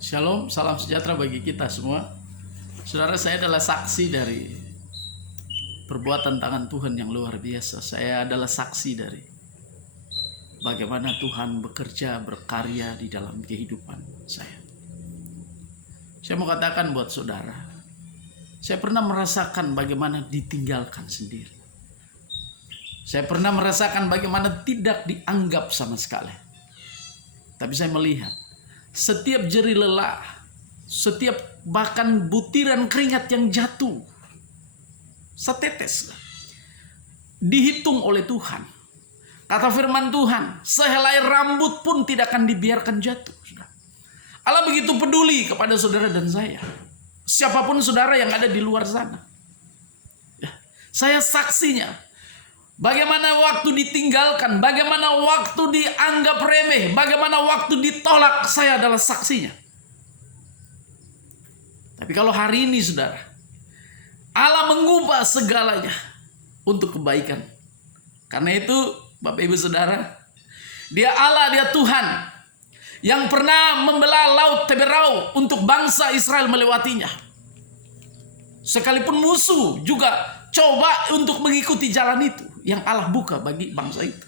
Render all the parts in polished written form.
Shalom, salam sejahtera bagi kita semua. Saudara, saya adalah saksi dari perbuatan tangan Tuhan yang luar biasa. Saya adalah saksi dari bagaimana Tuhan bekerja, berkarya di dalam kehidupan saya. Saya mau katakan buat saudara, saya pernah merasakan bagaimana ditinggalkan sendiri. Saya pernah merasakan bagaimana tidak dianggap sama sekali. Tapi saya melihat setiap jeri lelah, setiap bahkan butiran keringat yang jatuh, setetes, dihitung oleh Tuhan. Kata firman Tuhan, sehelai rambut pun tidak akan dibiarkan jatuh. Allah begitu peduli kepada saudara dan saya. Siapapun saudara yang ada di luar sana. Saya saksinya. Bagaimana waktu ditinggalkan, bagaimana waktu dianggap remeh, bagaimana waktu ditolak, saya adalah saksinya. Tapi kalau hari ini saudara, Allah mengubah segalanya untuk kebaikan. Karena itu Bapak Ibu Saudara, Dia Allah, Dia Tuhan yang pernah membelah laut Teberau untuk bangsa Israel melewatinya. Sekalipun musuh juga coba untuk mengikuti jalan itu yang Allah buka bagi bangsa itu.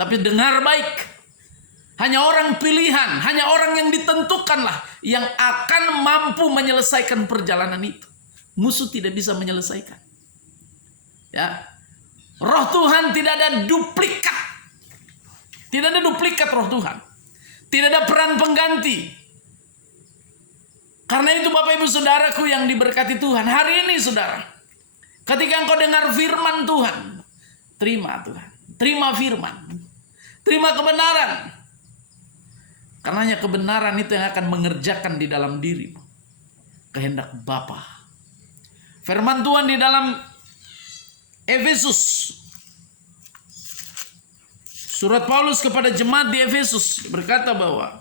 Tapi dengar baik, hanya orang pilihan, hanya orang yang ditentukanlah yang akan mampu menyelesaikan perjalanan itu. Musuh tidak bisa menyelesaikan. Ya, Roh Tuhan tidak ada duplikat. Tidak ada duplikat Roh Tuhan. Tidak ada peran pengganti. Karena itu Bapak Ibu Saudaraku yang diberkati Tuhan, hari ini saudara, ketika engkau dengar firman Tuhan, terima Tuhan, terima firman, terima kebenaran. Karenanya kebenaran itu yang akan mengerjakan di dalam dirimu kehendak Bapa. Firman Tuhan di dalam Efesus, surat Paulus kepada jemaat di Efesus berkata bahwa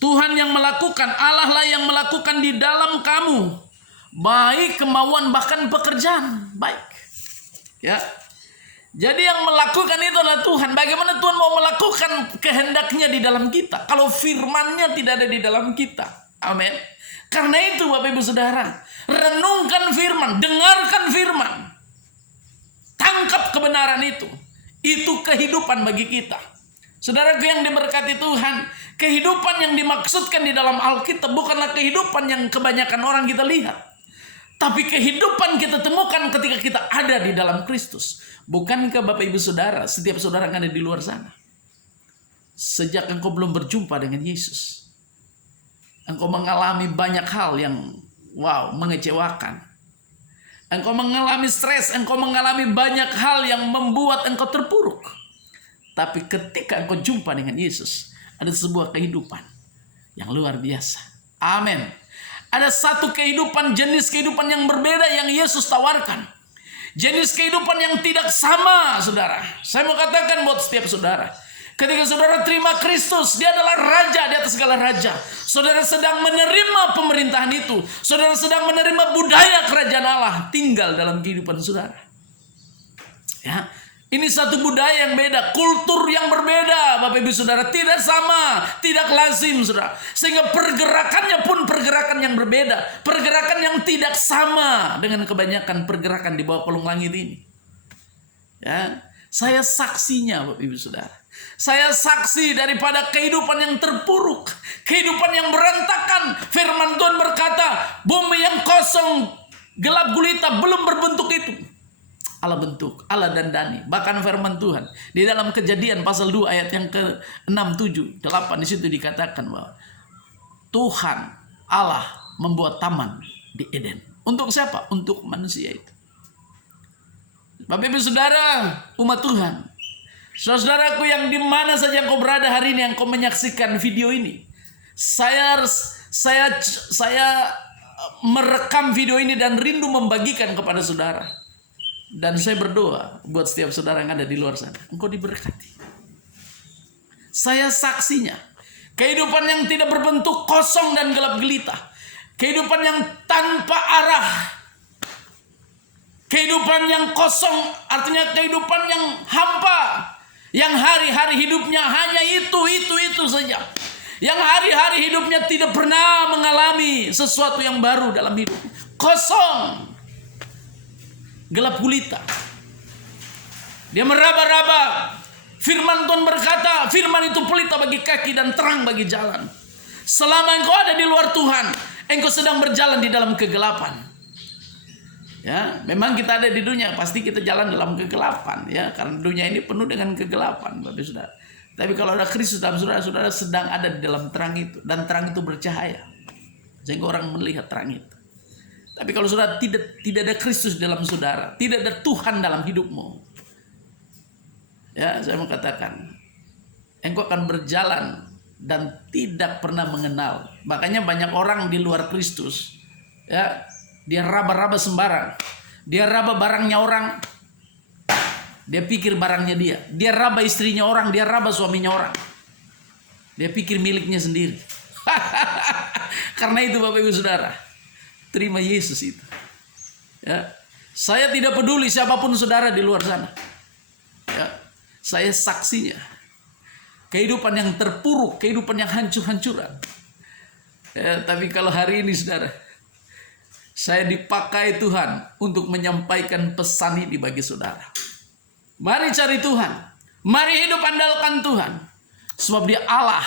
Tuhan yang melakukan, Allah lah yang melakukan di dalam kamu baik kemauan bahkan pekerjaan baik. Ya. Jadi yang melakukan itu adalah Tuhan. Bagaimana Tuhan mau melakukan kehendaknya di dalam kita kalau firman-Nya tidak ada di dalam kita? Amin. Karena itu Bapak Ibu Saudara, renungkan firman, dengarkan firman. Tangkap kebenaran itu. Itu kehidupan bagi kita. Saudaraku yang diberkati Tuhan, kehidupan yang dimaksudkan di dalam Alkitab bukanlah kehidupan yang kebanyakan orang kita lihat. Tapi kehidupan kita temukan ketika kita ada di dalam Kristus. Bukankah Bapak Ibu Saudara, setiap saudara yang ada di luar sana, sejak engkau belum berjumpa dengan Yesus, engkau mengalami banyak hal yang mengecewakan. Engkau mengalami stres, engkau mengalami banyak hal yang membuat engkau terpuruk. Tapi ketika engkau jumpa dengan Yesus, ada sebuah kehidupan yang luar biasa. Amin. Ada satu kehidupan, jenis kehidupan yang berbeda yang Yesus tawarkan. Jenis kehidupan yang tidak sama, saudara. Saya mau katakan buat setiap saudara, ketika saudara terima Kristus, Dia adalah Raja di atas segala raja. Saudara sedang menerima pemerintahan itu. Saudara sedang menerima budaya kerajaan Allah tinggal dalam kehidupan saudara. Ya. Ini satu budaya yang beda, kultur yang berbeda, Bapak Ibu Saudara, tidak sama, tidak lazim, Saudara. Sehingga pergerakannya pun pergerakan yang berbeda, pergerakan yang tidak sama dengan kebanyakan pergerakan di bawah kolong langit ini. Ya, saya saksinya, Bapak Ibu Saudara. Saya saksi daripada kehidupan yang terpuruk, kehidupan yang berantakan. Firman Tuhan berkata, bumi yang kosong, gelap gulita, belum berbentuk itu. Allah bentuk, Allah dandani. Bahkan firman Tuhan di dalam Kejadian pasal 2 ayat yang ke-6, 7, 8 di situ dikatakan bahwa Tuhan Allah membuat taman di Eden. Untuk siapa? Untuk manusia itu. Bapak Ibu Saudara, umat Tuhan, saudaraku yang di mana saja engkau berada hari ini, engkau menyaksikan video ini. Saya merekam video ini dan rindu membagikan kepada saudara. Dan saya berdoa buat setiap saudara yang ada di luar sana, engkau diberkati. Saya saksinya. Kehidupan yang tidak berbentuk, kosong dan gelap gelita. Kehidupan yang tanpa arah. Kehidupan yang kosong artinya kehidupan yang hampa. Yang hari-hari hidupnya hanya itu saja. Yang hari-hari hidupnya tidak pernah mengalami sesuatu yang baru dalam hidup. Kosong. Gelap gulita. Dia meraba-raba. Firman Tuhan berkata, firman itu pelita bagi kaki dan terang bagi jalan. Selama engkau ada di luar Tuhan, engkau sedang berjalan di dalam kegelapan. Ya, memang kita ada di dunia, pasti kita jalan dalam kegelapan, ya, karena dunia ini penuh dengan kegelapan, Bapak Saudara. Tapi kalau ada Kristus dalam saudara, saudara sedang ada di dalam terang itu, dan terang itu bercahaya, sehingga orang melihat terang itu. Tapi kalau saudara tidak ada Kristus dalam saudara, tidak ada Tuhan dalam hidupmu, ya, saya mau katakan, engkau akan berjalan dan tidak pernah mengenal. Makanya banyak orang di luar Kristus, ya, dia raba-raba sembarang. Dia raba barangnya orang, dia pikir barangnya dia. Dia raba istrinya orang, dia raba suaminya orang. Dia pikir miliknya sendiri. Karena itu Bapak Ibu Saudara, terima Yesus itu. Ya, saya tidak peduli siapapun saudara di luar sana. Ya, saya saksinya. Kehidupan yang terpuruk, kehidupan yang hancur-hancuran. Ya, tapi kalau hari ini saudara, saya dipakai Tuhan untuk menyampaikan pesan ini bagi saudara. Mari cari Tuhan. Mari hidup andalkan Tuhan. Sebab Dia Allah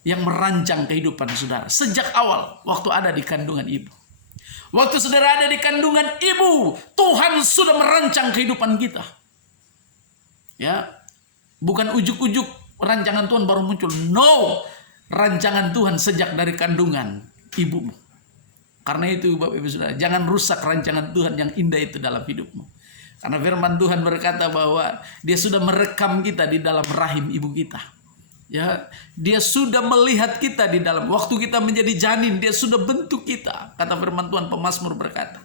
yang merancang kehidupan saudara. Sejak awal waktu ada di kandungan ibu. Waktu saudara ada di kandungan ibu, Tuhan sudah merancang kehidupan kita. Ya, bukan ujuk-ujuk rancangan Tuhan baru muncul. No, rancangan Tuhan sejak dari kandungan ibumu. Karena itu Bapak Ibu Saudara, jangan rusak rancangan Tuhan yang indah itu dalam hidupmu. Karena firman Tuhan berkata bahwa Dia sudah merekam kita di dalam rahim ibu kita. Ya, Dia sudah melihat kita di dalam waktu kita menjadi janin, Dia sudah bentuk kita. Kata firman Tuhan, pemazmur berkata.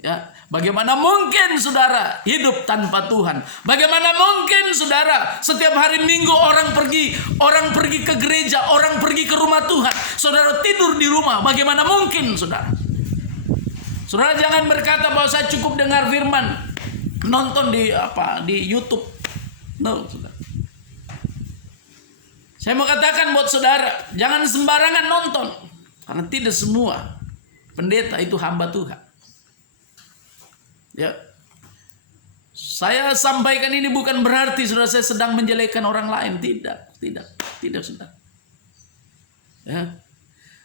Ya, bagaimana mungkin saudara hidup tanpa Tuhan? Bagaimana mungkin saudara setiap hari Minggu orang pergi ke gereja, orang pergi ke rumah Tuhan, saudara tidur di rumah? Bagaimana mungkin saudara? Saudara jangan berkata bahwa saya cukup dengar firman, nonton di YouTube. No, saudara. Saya mau katakan buat saudara, jangan sembarangan nonton, karena tidak semua pendeta itu hamba Tuhan. Ya, saya sampaikan ini bukan berarti saudara saya sedang menjelekkan orang lain, tidak saudara. Ya,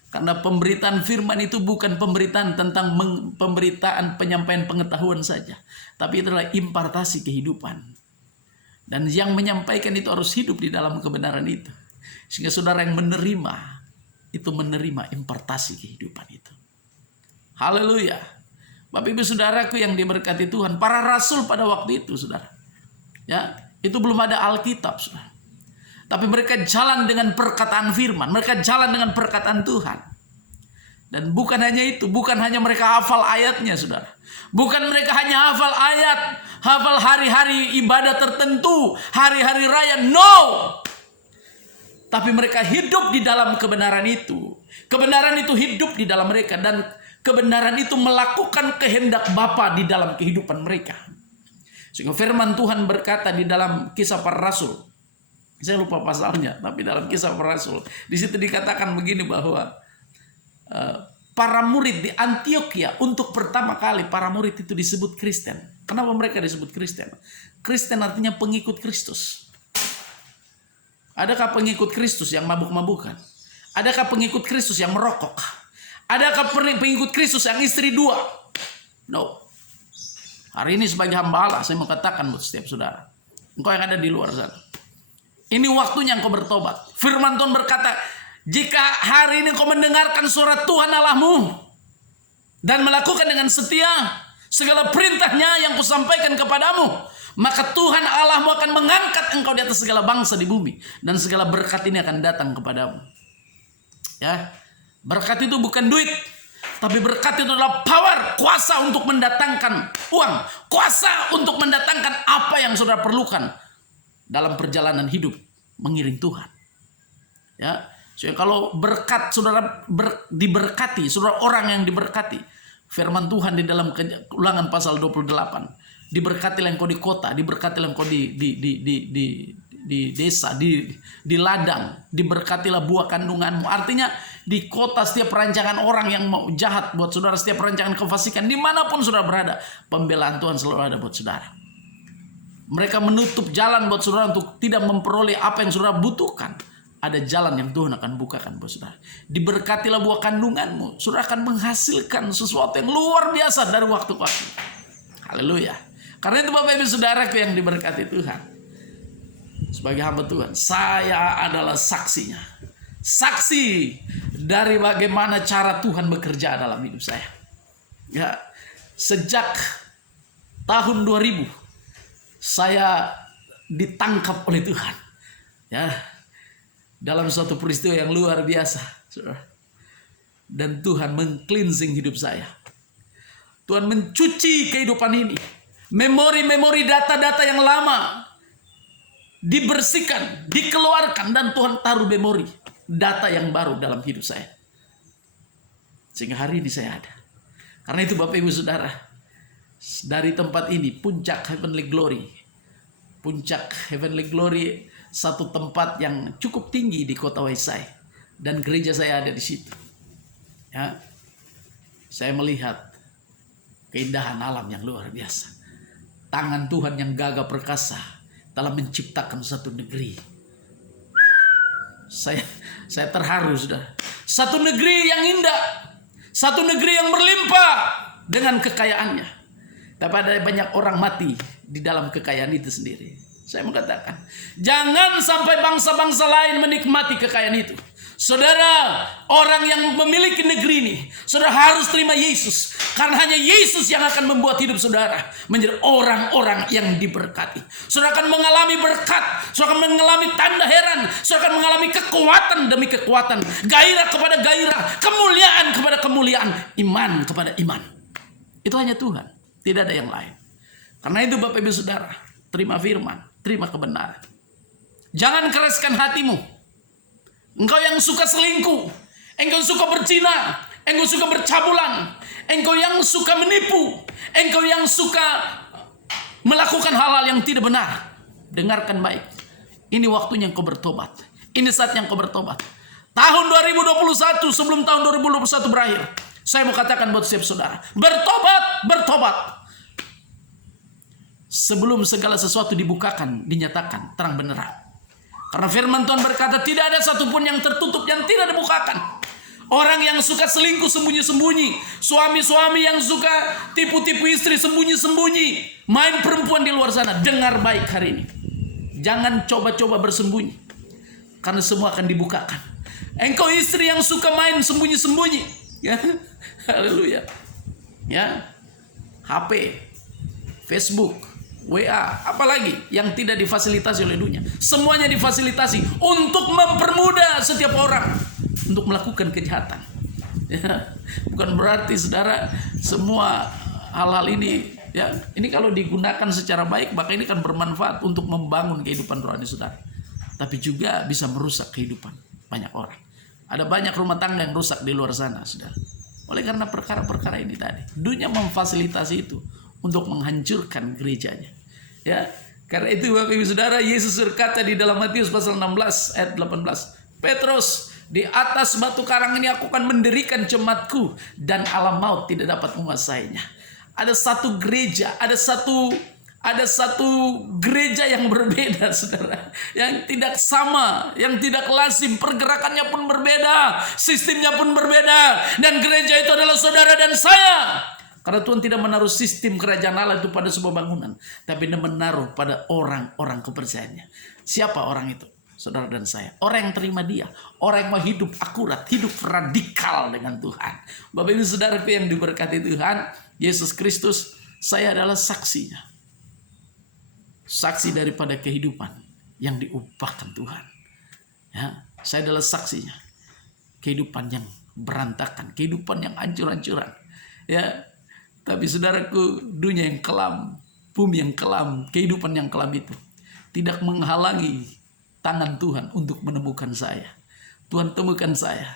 karena pemberitaan firman itu bukan pemberitaan tentang pemberitaan penyampaian pengetahuan saja, tapi itu adalah impartasi kehidupan. Dan yang menyampaikan itu harus hidup di dalam kebenaran itu, sehingga saudara yang menerima itu menerima impartasi kehidupan itu. Haleluya. Bapak Ibu Saudaraku yang diberkati Tuhan, para rasul pada waktu itu saudara, ya, itu belum ada Alkitab saudara. Tapi mereka jalan dengan perkataan firman, mereka jalan dengan perkataan Tuhan. Dan bukan hanya itu, bukan hanya mereka hafal ayatnya saudara. Bukan mereka hanya hafal ayat, hafal hari-hari ibadah tertentu, hari-hari raya, no. Tapi mereka hidup di dalam kebenaran itu. Kebenaran itu hidup di dalam mereka, dan kebenaran itu melakukan kehendak Bapa di dalam kehidupan mereka. Sehingga firman Tuhan berkata di dalam Kisah Para Rasul, saya lupa pasalnya, tapi dalam Kisah Para Rasul, di situ dikatakan begini bahwa para murid di Antioquia untuk pertama kali para murid itu disebut Kristen. Kenapa mereka disebut Kristen? Kristen artinya pengikut Kristus. Adakah pengikut Kristus yang mabuk-mabukan? Adakah pengikut Kristus yang merokok? Adakah pengikut Kristus yang istri dua? No. Hari ini sebagai hamba Allah, saya mau katakan buat setiap saudara, engkau yang ada di luar sana, ini waktunya engkau bertobat. Firman Tuhan berkata, jika hari ini engkau mendengarkan suara Tuhan Allahmu dan melakukan dengan setia segala perintahnya yang kusampaikan kepadamu, maka Tuhan Allahmu akan mengangkat engkau di atas segala bangsa di bumi, dan segala berkat ini akan datang kepadamu. Ya, berkat itu bukan duit, tapi berkat itu adalah power, kuasa untuk mendatangkan uang, kuasa untuk mendatangkan apa yang saudara perlukan dalam perjalanan hidup mengiring Tuhan. Ya, so, kalau berkat saudara diberkati, saudara orang yang diberkati, firman Tuhan di dalam Ulangan pasal 28, diberkatilah engkau di kota, diberkatilah engkau di di desa, di ladang, diberkatilah buah kandunganmu. Artinya di kota setiap perancangan orang yang mau jahat buat saudara, setiap perancangan kefasikan, dimanapun saudara berada, pembelaan Tuhan selalu ada buat saudara. Mereka menutup jalan buat saudara untuk tidak memperoleh apa yang saudara butuhkan. Ada jalan yang Tuhan akan bukakan buat saudara. Diberkatilah buah kandunganmu. Saudara akan menghasilkan sesuatu yang luar biasa dari waktu ke waktu. Haleluya. Karena itu Bapak Ibu Saudaraku yang diberkati Tuhan, sebagai hamba Tuhan, saya adalah saksinya. Saksi dari bagaimana cara Tuhan bekerja dalam hidup saya. Ya, sejak tahun 2000 saya ditangkap oleh Tuhan. Ya, dalam suatu peristiwa yang luar biasa, saudara. Dan Tuhan meng-cleansing hidup saya. Tuhan mencuci kehidupan ini. Memori-memori data-data yang lama dibersihkan, dikeluarkan, dan Tuhan taruh memori data yang baru dalam hidup saya. Sehingga hari ini saya ada. Karena itu Bapak Ibu Saudara, dari tempat ini, puncak Heavenly Glory. Puncak Heavenly Glory, satu tempat yang cukup tinggi di kota Waisai. Dan gereja saya ada di situ. Ya, saya melihat keindahan alam yang luar biasa. Tangan Tuhan yang gagah perkasa dalam menciptakan satu negeri. Saya terharu, saudara. Satu negeri yang indah, satu negeri yang berlimpah dengan kekayaannya. Tapi ada banyak orang mati di dalam kekayaan itu sendiri. Saya mengatakan, jangan sampai bangsa-bangsa lain menikmati kekayaan itu. Saudara, orang yang memiliki negeri ini, saudara harus terima Yesus. Karena hanya Yesus yang akan membuat hidup saudara menjadi orang-orang yang diberkati. Saudara akan mengalami berkat, saudara akan mengalami tanda heran, saudara akan mengalami kekuatan demi kekuatan, gairah kepada gairah, kemuliaan kepada kemuliaan, iman kepada iman. Itu hanya Tuhan, tidak ada yang lain. Karena itu Bapak Ibu Saudara, terima firman, terima kebenaran. Jangan keraskan hatimu. Engkau yang suka selingkuh, engkau suka berzina, engkau suka bercabulan, engkau yang suka menipu, engkau yang suka melakukan hal-hal yang tidak benar. Dengarkan baik. Ini waktunya engkau bertobat. Ini saatnya engkau bertobat. Tahun 2021, sebelum tahun 2021 berakhir, saya mau katakan buat setiap saudara, bertobat, bertobat. Sebelum segala sesuatu dibukakan, dinyatakan terang benerang. Karena firman Tuhan berkata, tidak ada satupun yang tertutup yang tidak dibukakan. Orang yang suka selingkuh sembunyi-sembunyi, suami-suami yang suka tipu-tipu istri sembunyi-sembunyi, main perempuan di luar sana, dengar baik hari ini. Jangan coba-coba bersembunyi, karena semua akan dibukakan. Engkau istri yang suka main sembunyi-sembunyi, ya, haleluya, ya, HP, Facebook, WA, apalagi yang tidak difasilitasi oleh dunia. Semuanya difasilitasi untuk mempermudah setiap orang untuk melakukan kejahatan. Ya, bukan berarti saudara semua hal-hal ini, ya, ini kalau digunakan secara baik, maka ini kan bermanfaat untuk membangun kehidupan rohani saudara. Tapi juga bisa merusak kehidupan banyak orang. Ada banyak rumah tangga yang rusak di luar sana, saudara. Oleh karena perkara-perkara ini tadi, dunia memfasilitasi itu untuk menghancurkan gerejanya. Ya, karena itu Bapak Ibu Saudara, Yesus berkata di dalam Matius pasal 16 ayat 18, Petrus, di atas batu karang ini aku akan mendirikan jemaatku dan alam maut tidak dapat menguasainya. Ada satu gereja, ada satu gereja yang berbeda, saudara, yang tidak sama, yang tidak lazim, pergerakannya pun berbeda, sistemnya pun berbeda, dan gereja itu adalah saudara dan saya. Karena Tuhan tidak menaruh sistem kerajaan Allah itu pada sebuah bangunan, tapi Dia menaruh pada orang-orang kepercayaannya. Siapa orang itu? Saudara dan saya. Orang yang terima Dia, orang yang mau hidup akurat, hidup radikal dengan Tuhan. Bapak Ibu Saudaraku yang diberkati Tuhan, Yesus Kristus, saya adalah saksinya. Saksi daripada kehidupan yang diubahkan Tuhan. Ya, saya adalah saksinya. Kehidupan yang berantakan, kehidupan yang hancur-hancuran. Ya, tapi saudaraku, dunia yang kelam, bumi yang kelam, kehidupan yang kelam itu tidak menghalangi tangan Tuhan untuk menemukan saya. Tuhan temukan saya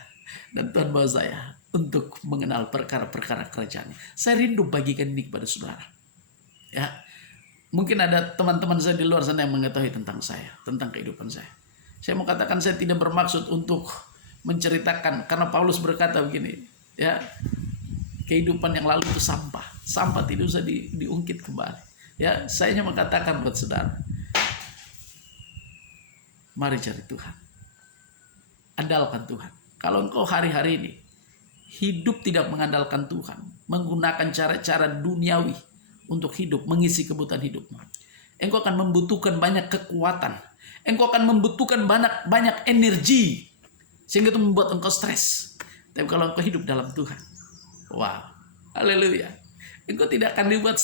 dan Tuhan bawa saya untuk mengenal perkara-perkara kerajaan. Saya rindu bagikan ini kepada saudara. Ya, Mungkin ada teman-teman saya di luar sana yang mengetahui tentang saya, tentang kehidupan saya. Saya mau katakan saya tidak bermaksud untuk menceritakan, karena Paulus berkata begini, ya, kehidupan yang lalu itu sampah. Sampah tidak usah diungkit kembali. Ya, saya hanya mengatakan buat saudara, mari cari Tuhan. Andalkan Tuhan. Kalau engkau hari-hari ini hidup tidak mengandalkan Tuhan, menggunakan cara-cara duniawi untuk hidup, mengisi kebutuhan hidupmu, engkau akan membutuhkan banyak kekuatan, engkau akan membutuhkan banyak energi, sehingga itu membuat engkau stres. Tapi kalau engkau hidup dalam Tuhan, wow, haleluya, engkau tidak akan dibuat